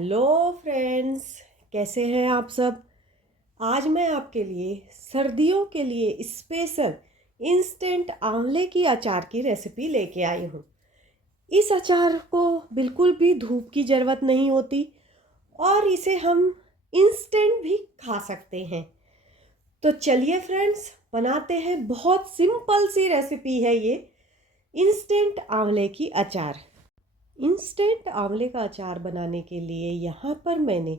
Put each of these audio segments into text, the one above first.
Hello friends, कैसे हैं आप सब। आज मैं आपके लिए सर्दियों के लिए स्पेशल इंस्टेंट आंवले की अचार की रेसिपी लेके आई हूँ। इस अचार को बिल्कुल भी धूप की ज़रूरत नहीं होती और इसे हम इंस्टेंट भी खा सकते हैं। तो चलिए फ्रेंड्स, बनाते हैं। बहुत सिंपल सी रेसिपी है ये, इंस्टेंट आंवले की अचार। इंस्टेंट आंवले का अचार बनाने के लिए यहाँ पर मैंने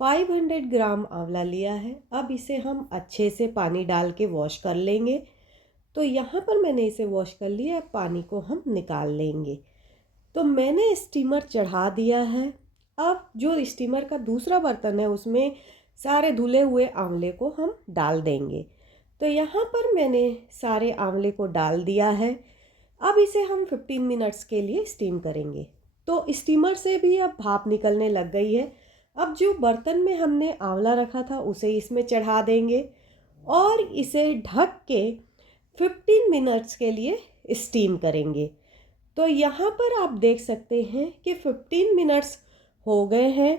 500 ग्राम आंवला लिया है। अब इसे हम अच्छे से पानी डाल के वॉश कर लेंगे। तो यहाँ पर मैंने इसे वॉश कर लिया, अब पानी को हम निकाल लेंगे। तो मैंने स्टीमर चढ़ा दिया है। अब जो स्टीमर का दूसरा बर्तन है उसमें सारे धुले हुए आंवले को हम डाल देंगे। तो यहाँ पर मैंने सारे आंवले को डाल दिया है। अब इसे हम 15 मिनट्स के लिए स्टीम करेंगे। तो स्टीमर से भी अब भाप निकलने लग गई है। अब जो बर्तन में हमने आंवला रखा था उसे इसमें चढ़ा देंगे और इसे ढक के 15 मिनट्स के लिए स्टीम करेंगे। तो यहाँ पर आप देख सकते हैं कि 15 मिनट्स हो गए हैं।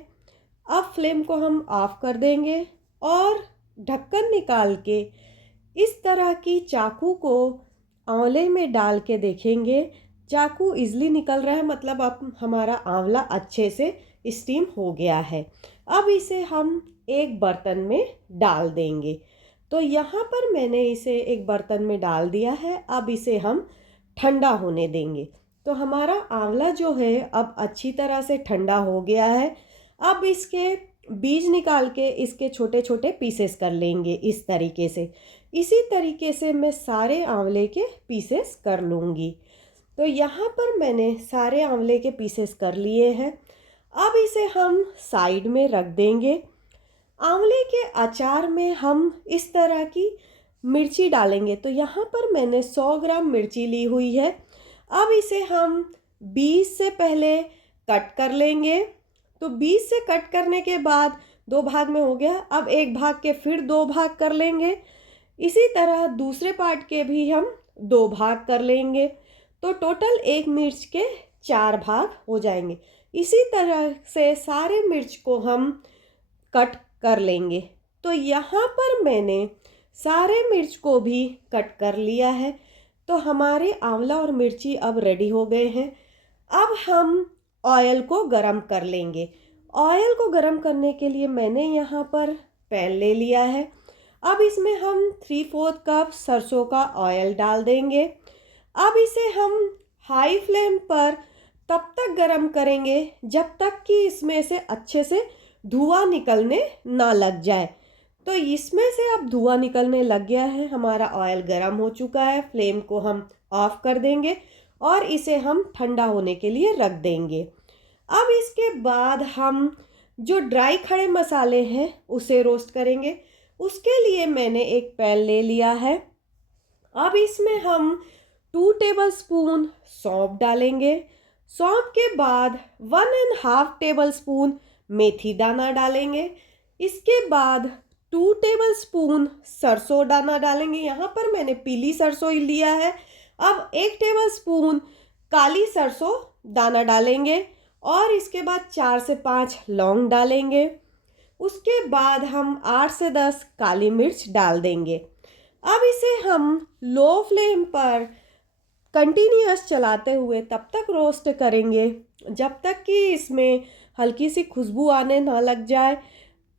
अब फ्लेम को हम ऑफ कर देंगे और ढक्कन निकाल के इस तरह की चाकू को आंवले में डाल के देखेंगे। चाकू इजली निकल रहा है, मतलब अब हमारा आंवला अच्छे से स्टीम हो गया है। अब इसे हम एक बर्तन में डाल देंगे। तो यहाँ पर मैंने इसे एक बर्तन में डाल दिया है। अब इसे हम ठंडा होने देंगे। तो हमारा आंवला जो है अब अच्छी तरह से ठंडा हो गया है। अब इसके बीज निकाल के इसके छोटे छोटे पीसेस कर लेंगे इस तरीके से। इसी तरीके से मैं सारे आंवले के पीसेस कर लूँगी। तो यहाँ पर मैंने सारे आंवले के पीसेस कर लिए हैं। अब इसे हम साइड में रख देंगे। आंवले के अचार में हम इस तरह की मिर्ची डालेंगे। तो यहाँ पर मैंने 100 ग्राम मिर्ची ली हुई है। अब इसे हम बीज से पहले कट कर लेंगे। तो बीज से कट करने के बाद दो भाग में हो गया। अब एक भाग के फिर दो भाग कर लेंगे। इसी तरह दूसरे पार्ट के भी हम दो भाग कर लेंगे। तो टोटल एक मिर्च के 4 भाग हो जाएंगे। इसी तरह से सारे मिर्च को हम कट कर लेंगे। तो यहाँ पर मैंने सारे मिर्च को भी कट कर लिया है। तो हमारे आंवला और मिर्ची अब रेडी हो गए हैं। अब हम ऑयल को गरम कर लेंगे। ऑयल को गरम करने के लिए मैंने यहाँ पर पैन ले लिया है। अब इसमें हम 3/4 कप सरसों का ऑयल डाल देंगे। अब इसे हम हाई फ्लेम पर तब तक गरम करेंगे जब तक कि इसमें से अच्छे से धुआं निकलने ना लग जाए। तो इसमें से अब धुआं निकलने लग गया है, हमारा ऑयल गरम हो चुका है। फ्लेम को हम ऑफ कर देंगे और इसे हम ठंडा होने के लिए रख देंगे। अब इसके बाद हम जो ड्राई खड़े मसाले हैं उसे रोस्ट करेंगे। उसके लिए मैंने एक पैन ले लिया है। अब इसमें हम 2 टेबलस्पून सौंफ डालेंगे। सौंफ के बाद 1.5 टेबलस्पून मेथी दाना डालेंगे। इसके बाद 2 टेबलस्पून सरसों दाना डालेंगे। यहाँ पर मैंने पीली सरसों लिया है। अब 1 टेबलस्पून काली सरसों दाना डालेंगे और इसके बाद 4 से 5 लौंग डालेंगे। उसके बाद हम 8 से 10 काली मिर्च डाल देंगे। अब इसे हम लो फ्लेम पर कंटिन्यूअस चलाते हुए तब तक रोस्ट करेंगे जब तक कि इसमें हल्की सी खुशबू आने ना लग जाए।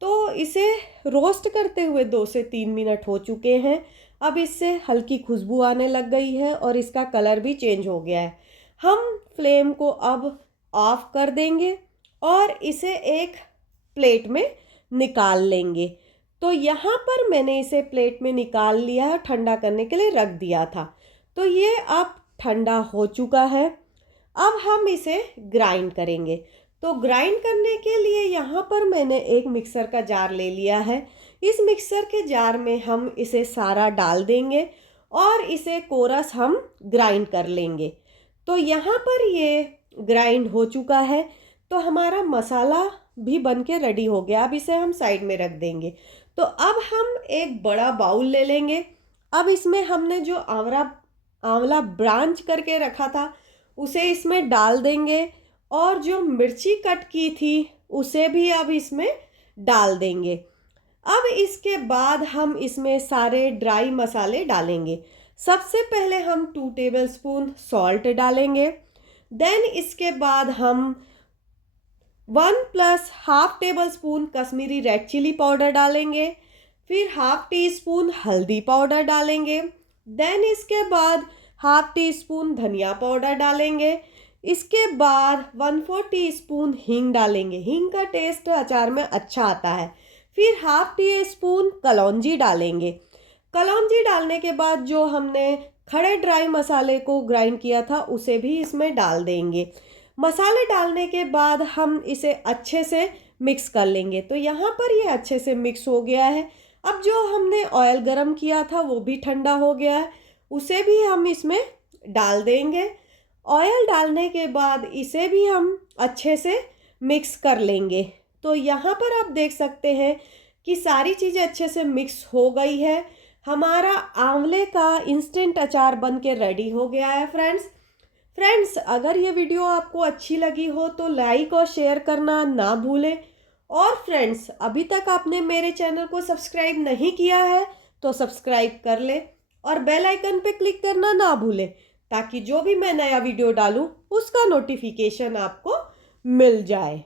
तो इसे रोस्ट करते हुए 2 से 3 मिनट हो चुके हैं। अब इससे हल्की खुशबू आने लग गई है और इसका कलर भी चेंज हो गया है। हम फ्लेम को अब ऑफ कर देंगे और इसे एक प्लेट में निकाल लेंगे। तो यहाँ पर मैंने इसे प्लेट में निकाल लिया है, ठंडा करने के लिए रख दिया था। तो ये अब ठंडा हो चुका है। अब हम इसे ग्राइंड करेंगे। तो ग्राइंड करने के लिए यहाँ पर मैंने एक मिक्सर का जार ले लिया है। इस मिक्सर के जार में हम इसे सारा डाल देंगे और इसे कोरस हम ग्राइंड कर लेंगे। तो यहाँ पर ये ग्राइंड हो चुका है। तो हमारा मसाला भी बन के रेडी हो गया। अब इसे हम साइड में रख देंगे। तो अब हम एक बड़ा बाउल ले लेंगे। अब इसमें हमने जो आंवला ब्रांच करके रखा था उसे इसमें डाल देंगे और जो मिर्ची कट की थी उसे भी अब इसमें डाल देंगे। अब इसके बाद हम इसमें सारे ड्राई मसाले डालेंगे। सबसे पहले हम 2 टेबलस्पून सॉल्ट डालेंगे। देन इसके बाद हम 1+1/2 tablespoon Kashmiri red chilli powder डालेंगे। फिर 1/2 टीस्पून हल्दी पाउडर डालेंगे। देन इसके बाद 1/2 टीस्पून धनिया पाउडर डालेंगे। इसके बाद 1/4 टीस्पून हींग डालेंगे। हींग का टेस्ट अचार में अच्छा आता है। फिर 1/2 टीस्पून कलौंजी डालेंगे। कलौंजी डालने के बाद जो हमने खड़े ड्राई मसाले को ग्राइंड किया था उसे भी इसमें डाल देंगे। मसाले डालने के बाद हम इसे अच्छे से मिक्स कर लेंगे। तो यहाँ पर ये अच्छे से मिक्स हो गया है। अब जो हमने ऑयल गरम किया था वो भी ठंडा हो गया है, उसे भी हम इसमें डाल देंगे। ऑयल डालने के बाद इसे भी हम अच्छे से मिक्स कर लेंगे। तो यहाँ पर आप देख सकते हैं कि सारी चीज़ें अच्छे से मिक्स हो गई है। हमारा आंवले का इंस्टेंट अचार बन के रेडी हो गया है फ्रेंड्स, अगर ये वीडियो आपको अच्छी लगी हो तो लाइक और शेयर करना ना भूलें। और फ्रेंड्स, अभी तक आपने मेरे चैनल को सब्सक्राइब नहीं किया है तो सब्सक्राइब कर ले और बेल आइकन पे क्लिक करना ना भूलें, ताकि जो भी मैं नया वीडियो डालूं उसका नोटिफिकेशन आपको मिल जाए।